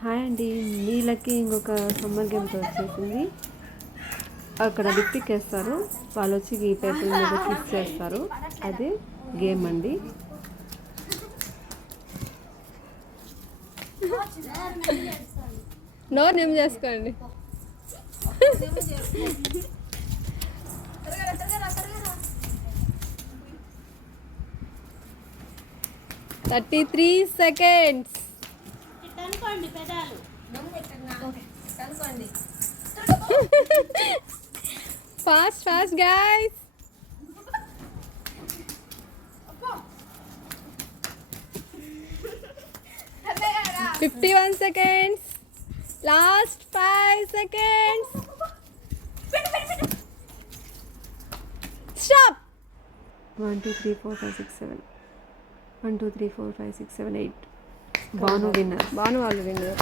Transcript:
Hi అండి, నీళ్ళకి ఇంకొక సమ్మర్ గేమ్తో వచ్చేసింది. అక్కడ లిప్టిక్ వేస్తారు, వాళ్ళు వచ్చి ఈ పేపర్ మీద కిస్ చేస్తారు. అదే గేమ్ అండి. నోరు నిమ్ చేసుకోండి. 33 seconds. Fast, fast, guys. 51 seconds. Last 5 seconds. Stop. 1 2 3 4 5 6 7 1 2 3 4 5 6 7 8. Bhanu winner. Bhanu వాళ్ళు విన్నర్.